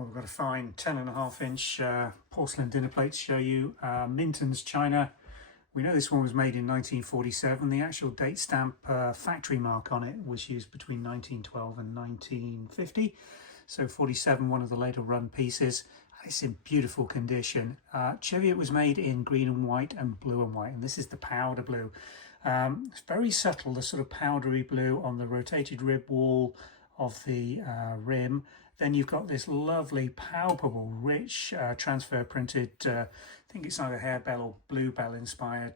Well, we've got a fine 10.5-inch porcelain dinner plate to show you. Mintons, China. We know this one was made in 1947. The actual date stamp factory mark on it was used between 1912 and 1950. So 47, one of the later run pieces. It's in beautiful condition. Cheviot was made in green and white and blue and white, and this is the powder blue. It's very subtle, the sort of powdery blue on the rotated rib wall of the rim. Then you've got this lovely, palpable, rich transfer printed, I think it's either harebell or bluebell inspired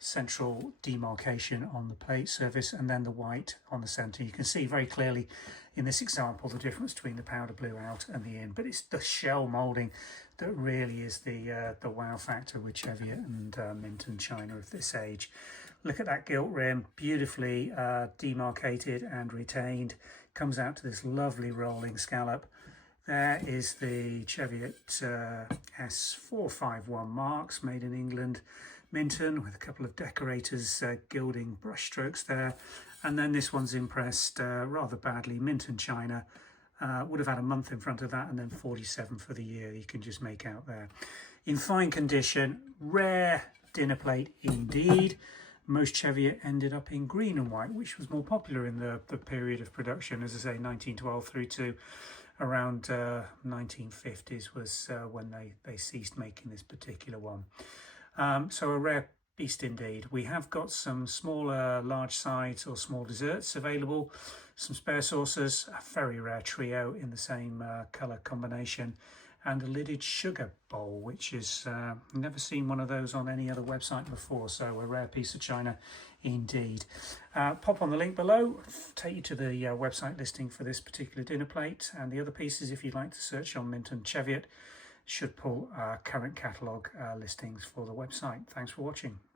central demarcation on the plate surface, and then the white on the centre. You can see very clearly in this example the difference between the powder blue out and the in, but it's the shell moulding that really is the wow factor with Cheviot and Minton China of this age. Look at that gilt rim, beautifully demarcated and retained. Comes out to this lovely rolling scallop. There is the Cheviot S451 marks, made in England, Minton, with a couple of decorators gilding brush strokes there. And then this one's impressed rather badly, Minton China. Would have had a month in front of that, and then 47 for the year, you can just make out there. In fine condition, rare dinner plate indeed. Most Cheviot ended up in green and white, which was more popular in the period of production, as I say, 1912 through to around 1950s was when they ceased making this particular one. So a rare beast indeed. We have got some smaller large sides or small desserts available, some spare saucers, a very rare trio in the same colour combination, and a lidded sugar bowl, which is never seen one of those on any other website before, so a rare piece of china indeed. Pop on the link below, take you to the website listing for this particular dinner plate, and the other pieces, if you'd like to search on Minton Cheviot, should pull current catalogue listings for the website. Thanks for watching.